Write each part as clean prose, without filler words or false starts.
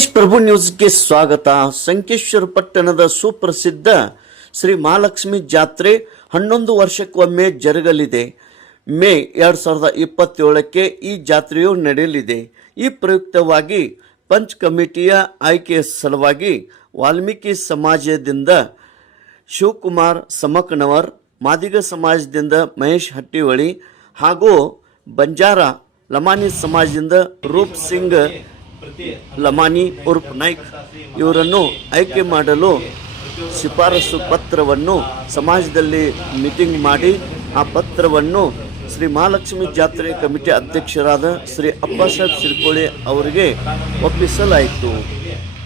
ತೇಜ್ ಪ್ರಭು ನ್ಯೂಸ್ಗೆ ಸ್ವಾಗತ. ಸಂಕೇಶ್ವರ ಪಟ್ಟಣದ ಸುಪ್ರಸಿದ್ಧ ಶ್ರೀ ಮಹಾಲಕ್ಷ್ಮಿ ಜಾತ್ರೆ 11 ವರ್ಷಕ್ಕೊಮ್ಮೆ ಜರುಗಲಿದೆ. ಮೇ 2027ಕ್ಕೆ ಈ ಜಾತ್ರೆಯು ನಡೆಯಲಿದೆ. ಈ ಪ್ರಯುಕ್ತವಾಗಿ ಪಂಚ್ ಕಮಿಟಿಯ ಆಯ್ಕೆಯ ಸಲುವಾಗಿ ವಾಲ್ಮೀಕಿ ಸಮಾಜದಿಂದ ಶಿವಕುಮಾರ್ ಸಮಕನವರ್, ಮಾದಿಗ ಸಮಾಜದಿಂದ ಮಹೇಶ್ ಹಟ್ಟಿವಳಿ ಹಾಗೂ ಬಂಜಾರ ಲಮಾನಿ ಸಮಾಜದಿಂದ ರೂಪ್ ಸಿಂಗ್ ಲಮಾನಿ ಉರ್ಫ್ ನಾಯ್ಕ್ ಇವರನ್ನು ಆಯ್ಕೆ ಮಾಡಲು ಶಿಫಾರಸು ಪತ್ರವನ್ನು ಸಮಾಜದಲ್ಲಿ ಮೀಟಿಂಗ್ ಮಾಡಿ ಆ ಪತ್ರವನ್ನು ಶ್ರೀ ಮಹಾಲಕ್ಷ್ಮಿ ಜಾತ್ರೆ ಕಮಿಟಿ ಅಧ್ಯಕ್ಷರಾದ ಶ್ರೀ ಅಪ್ಪಾಸಾಹೇಬ್ ಶಿರ್ಕೋಳಿ ಅವರಿಗೆ ಒಪ್ಪಿಸಲಾಯಿತು.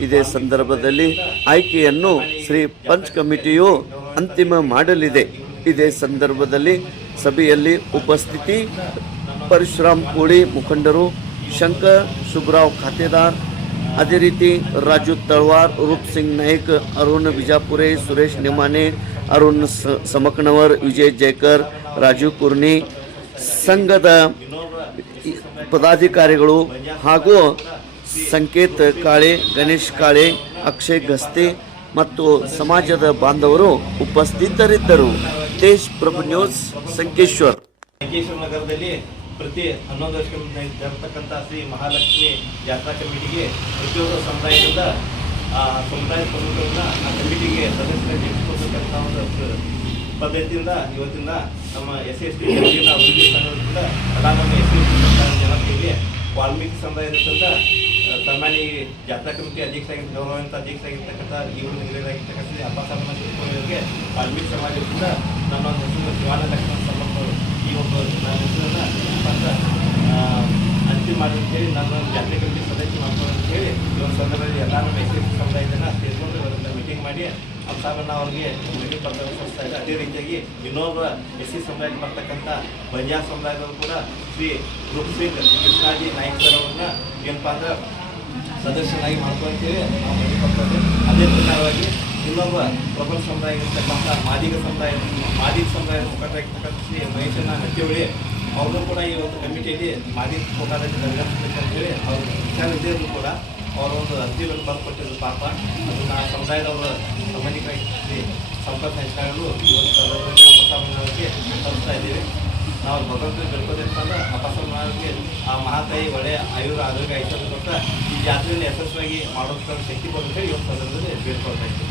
ಇದೇ ಸಂದರ್ಭದಲ್ಲಿ ಆಯ್ಕೆಯನ್ನು ಶ್ರೀ ಪಂಚ್ ಕಮಿಟಿಯು ಅಂತಿಮ ಮಾಡಲಿದೆ. ಇದೇ ಸಂದರ್ಭದಲ್ಲಿ ಸಭೆಯಲ್ಲಿ ಉಪಸ್ಥಿತಿ ಪರಶುರಾಮ್ ಕೋಳಿ ಮುಖಂಡರು, ಶಂಕರ್ ಶುಭರಾವ್ ಖಾತೆದಾರ್, ಅದೇ ರೀತಿ ರಾಜು ತಳವಾರ್, ರೂಪ್ ಸಿಂಗ್ ನಾಯ್ಕ್, ಅರುಣ್ ಬಿಜಾಪುರೆ, ಸುರೇಶ್ ನಿಮಾನೆ, ಅರುಣ್ ಸಮಕನವರ್, ವಿಜಯ್ ಜೈಕರ್, ರಾಜು ಕುರ್ನಿ, ಸಂಘದ ಪದಾಧಿಕಾರಿಗಳು ಹಾಗೂ ಸಂಕೇತ್ ಕಾಳೆ, ಗಣೇಶ್ ಕಾಳೆ, ಅಕ್ಷಯ್ ಗಸ್ತಿ ಮತ್ತು ಸಮಾಜದ ಬಾಂಧವರು ಉಪಸ್ಥಿತರಿದ್ದರು. ತೇಜ್ ಪ್ರಭು ನ್ಯೂಸ್, ಸಂಕೇಶ್ವರ್. ನಗರದಲ್ಲಿ ಪ್ರತಿ 11 ವರ್ಷಗಳಿಂದ ಜರುಗತಕ್ಕಂಥ ಶ್ರೀ ಮಹಾಲಕ್ಷ್ಮಿ ಜಾತ್ರಾ ಕಮಿಟಿಗೆ ಪ್ರತಿಯೊಬ್ಬ ಸಮುದಾಯದಿಂದ ಸಮುದಾಯ ಪ್ರಮುಖರನ್ನ ಆ ಕಮಿಟಿಗೆ ಸದಸ್ಯರಾಗಿ ಇಟ್ಕೊಳ್ತಕ್ಕಂಥ ಒಂದು ಪದ್ಧತಿಯಿಂದ ಇವತ್ತಿನ ನಮ್ಮ SC/ST ಅಭಿವೃದ್ಧಿ ಸಂಘದಿಂದ ನಮ್ಮ SC/ST ಜನತೆಗೆ ವಾಲ್ಮೀಕಿ ಸಮುದಾಯದಿಂದ ಸನ್ಮಾನಿ ಜಾತ್ರಾ ಕಮಿಟಿ ಅಧ್ಯಕ್ಷರಾಗಿದ್ದ ಗೌರವಾನ್ವಿತ ಅಧ್ಯಕ್ಷರಾಗಿರ್ತಕ್ಕಂಥ ಇವರು ನಿಗದಿಯಾಗಿರ್ತಕ್ಕಂಥ ಅಪ್ಪಾಸಾಹೇಬ್ ಶಿರ್ಕೋಳಿಯವರಿಗೆ ವಾಲ್ಮೀಕಿ ಸಮಾಜದಿಂದ ನಮ್ಮ ಹೆಸರು ಶಿವಾನಂದ ಸಂಬಂಧವರು ಈ ಒಂದು ನನ್ನ ಹೆಸರನ್ನು ಅಂತಿಮ ಮಾಡಿ ಅಂತೇಳಿ ನಾನು ಜಾತ್ರೆ ಕಮಿಟಿ ಸದಸ್ಯ ಮಾಡ್ಕೊಂಡು ಅಂತೇಳಿ ಈ ಒಂದು ಸಂದರ್ಭದಲ್ಲಿ ಎಲ್ಲ ನಮ್ಮ SC/ST ಸಮುದಾಯದನ್ನು ಸೇರಿಕೊಂಡು ಇವರನ್ನ ಮೀಟಿಂಗ್ ಮಾಡಿ ಅಪ್ಪಾಸಾಹೇಬ್ ಅವ್ರಿಗೆ ಮೀಟಿಂಗ್ ಪತ್ರ ಸಲ್ಲಿಸ್ತಾ ಇದೆ. ಅದೇ ರೀತಿಯಾಗಿ ಇನ್ನೊಬ್ಬ SC ಸಮುದಾಯಕ್ಕೆ ಬರ್ತಕ್ಕಂಥ ಬಂಜಾರ ಸಮುದಾಯದವರು ಕೂಡ ಶ್ರೀ ರೂಪ್ ಸಿಂಗ್ ಕೃಷ್ಣಾಜಿ ನಾಯ್ಕ್ ಸರ್ ಅವ್ರನ್ನ ಏನಪ್ಪ ಅಂದ್ರೆ ಸದಸ್ಯನಾಗಿ ಮಾಡ್ಕೊಳ್ತೇವೆ ನಾವು ಮೀಟಿಂಗ್ ಪತ್ರ. ಅದೇ ಪ್ರಕಾರವಾಗಿ ಇನ್ನೊಬ್ಬ ಪ್ರಬಲ ಸಮುದಾಯ ಇರ್ತಕ್ಕಂಥ ಮಾದಿಗ ಸಮುದಾಯದ ಮುಖಂಡರಾಗಿರ್ತಕ್ಕಂಥ ಶ್ರೀ ಮಹೇಶನ ಹಟ್ಟಿವಳಿ ಅವರು ಕೂಡ ಈ ಒಂದು ಕಮಿಟಿಯಲ್ಲಿ ಮಾದಿಗ ಮುಖಾಂತರ ಹೇಳಿ ಅವ್ರ ವಿಚಾರವಿದ್ದರೂ ಕೂಡ ಅವರ ಒಂದು ಅರ್ಜಿಗಳನ್ನು ಬರ್ಕೊಟ್ಟಿದ್ರು. ಪಾಪ ಅದನ್ನು ಆ ಸಮುದಾಯದವರ ಸಂಬಂಧಿಕರಾಗಿ ಸಂಪರ್ಕ ಹೆಚ್ಚಾಗಲು ಈ ಒಂದು ಸಂದರ್ಭದಲ್ಲಿ ಅಪ್ಪಸಾಹೇಬರಿಗೆ ತಲುಪ್ತಾ ಇದ್ದೀವಿ. ನಾವು ಭಗವಂತನ ಬೆಳ್ಕೋದಿರ್ತಂದ್ರೆ ಅಪ್ಪಸಾಹೇಬರಿಗೆ ಆ ಮಹಾತಾಯಿ ಒಳ್ಳೆಯ ಆರೋಗ್ಯ ಐಶ್ವರ್ಯ ಕೊಟ್ಟ ಈ ಜಾತ್ರೆಯನ್ನು ಯಶಸ್ವಿಯಾಗಿ ಮಾಡೋದಕ್ಕೆ ಶಕ್ತಿ ಕೊಟ್ಟು ಈ ಒಂದು ಸಂದರ್ಭದಲ್ಲಿ ಬೇಡ್ಕೊಳ್ತಾ ಇದ್ದೀವಿ.